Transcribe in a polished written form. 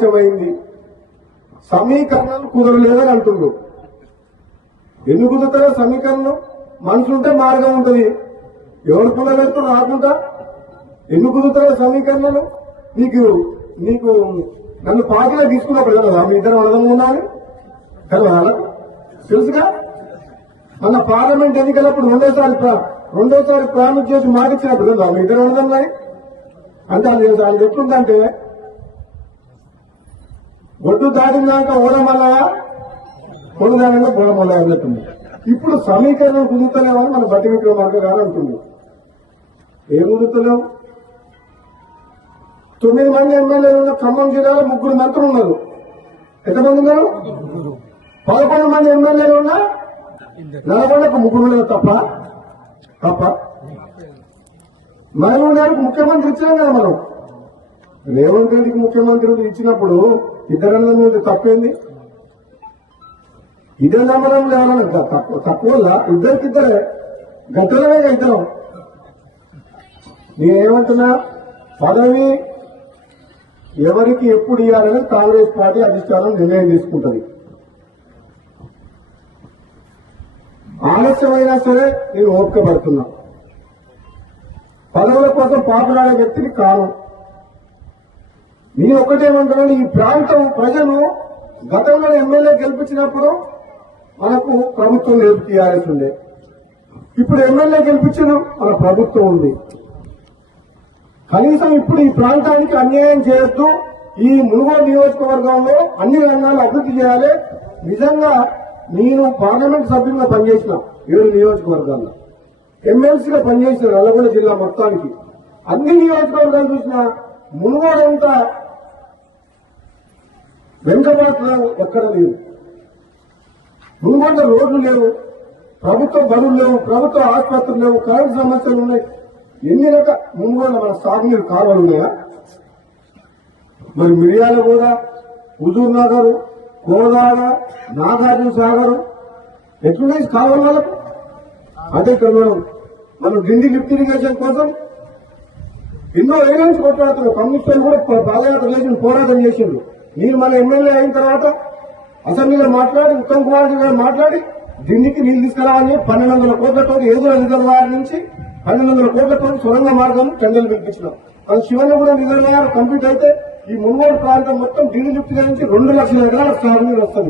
ఆలస్యమైంది, సమీకరణాలు కుదరలేదని అంటున్నారు. ఎందుకు కుదురుతారో సమీకరణం? మనసుంటే మార్గం ఉంటుంది. ఎవరు కుదరలేదు రాకుండా ఎందుకు కుదురుతారో సమీకరణలు? నీకు నీకు నన్ను పార్టీలో తీసుకున్నప్పుడు కదా మీ ఇద్దరు వడదం ఉన్నాను కదా తెలుసుగా. మన పార్లమెంట్ ఎన్నికలప్పుడు రెండోసారి ప్రామిస్ చేసి మాటిచ్చినప్పుడు కదా మీ ఇద్దరు వడదం అంటే అది ఎట్లుందంటే ఒడ్డు దాటినాక ఓడమల్లయా, పొడు దానిగా బోడమల్లయా అన్నట్టుంది. ఇప్పుడు సమీకరణం కుదురుతలేమని మన బట్టి విక్రమార్క గారు అంటుంది. ఏం కుదురుతలేవు? 9 మంది ఎమ్మెల్యేలు ఉన్న ఖమ్మం జిల్లాలో 3 మంత్రులు ఉన్నారు. ఎంతమంది ఉన్నారు? 11 మంది ఎమ్మెల్యేలు ఉన్నా నల్గొండకు 3 ఉన్నారు. తప్ప మహబూబ్ గారికి ముఖ్యమంత్రి ఇచ్చినాం కదా మనం. రేవంత్ రెడ్డికి ముఖ్యమంత్రి ఇచ్చినప్పుడు ఇద్దరన్న మీద తప్పేంది? ఇదే నమ్మడం లేవాలని తక్కువ ఇద్దరికిద్దరే గంటలనే ఇద్దరం. నేనేమంటున్నా, పదవి ఎవరికి ఎప్పుడు ఇవ్వాలని కాంగ్రెస్ పార్టీ అధిష్టానం నిర్ణయం తీసుకుంటుంది. ఆలస్యమైనా సరే నేను ఓపిక పడుతున్నా. పదవుల కోసం పాపులాడే వ్యక్తిని కాను. నేను ఒకటేమంటున్నాను, ఈ ప్రాంతం ప్రజలు గతంలో ఎమ్మెల్యే గెలిపించినప్పుడు మనకు ప్రభుత్వం లేదు, టీఆర్ఎస్ ఉండే. ఇప్పుడు ఎమ్మెల్యే గెలిపించిన మన ప్రభుత్వం ఉంది. కనీసం ఇప్పుడు ఈ ప్రాంతానికి అన్యాయం చేయొద్దు. ఈ మునుగోడు నియోజకవర్గంలో అన్ని రంగాలు అభివృద్ధి చేయాలి. నిజంగా నేను పార్లమెంట్ సభ్యులుగా పనిచేసిన 7 నియోజకవర్గాల్లో, ఎమ్మెల్సీగా పనిచేసిన నల్గొండ జిల్లా మొత్తానికి. అన్ని నియోజకవర్గాలు చూసిన మునుగోడంతా వెనుకబాటులో ఎక్కడ లేదు. మునుగోడ రోడ్లు లేవు, ప్రభుత్వ బడులు లేవు, ప్రభుత్వ ఆసుపత్రులు లేవు, కరెంటు సమస్యలు ఉన్నాయి. ఎన్ని రకాల మునుగోడ మన సాగునీరు కాలువలు ఉన్నాయా? మరి మిర్యాలగూడ, హుజూర్ నగర్, కోదాడ, నాగార్జున సాగర్ ఎట్లున్నాయి కాలువల వాళ్ళకు? అదే మనం గిండి లిఫ్ట్ ఇరిగేషన్ కోసం ఎన్నో ఏళ్ళ నుంచి కొట్లాడుతున్నాం. కమ్యూనిస్టులు కూడా పాదయాత్ర చేసి పోరాటం చేసిండ్రు. నేను మన ఎమ్మెల్యే అయిన తర్వాత అసెంబ్లీలో మాట్లాడి ఉత్తమ్ కుమార్ రెడ్డి గారు మాట్లాడి దిండికి నీళ్లు తీసుకురావాలని 1200 కోట్లతో ఏదో రిజర్వాయర్ నుంచి 1200 కోట్లతో సొరంగ మార్గం టెండర్లు పిలిపించినాం. అది శివనగూడెం రిజర్వాయర్ కంప్లీట్ అయితే ఈ మునుగోడు ప్రాంతం మొత్తం దిండి లిఫ్ట్ నుంచి 2 లక్షల ఎకరాల సాగునీరు వస్తుంది.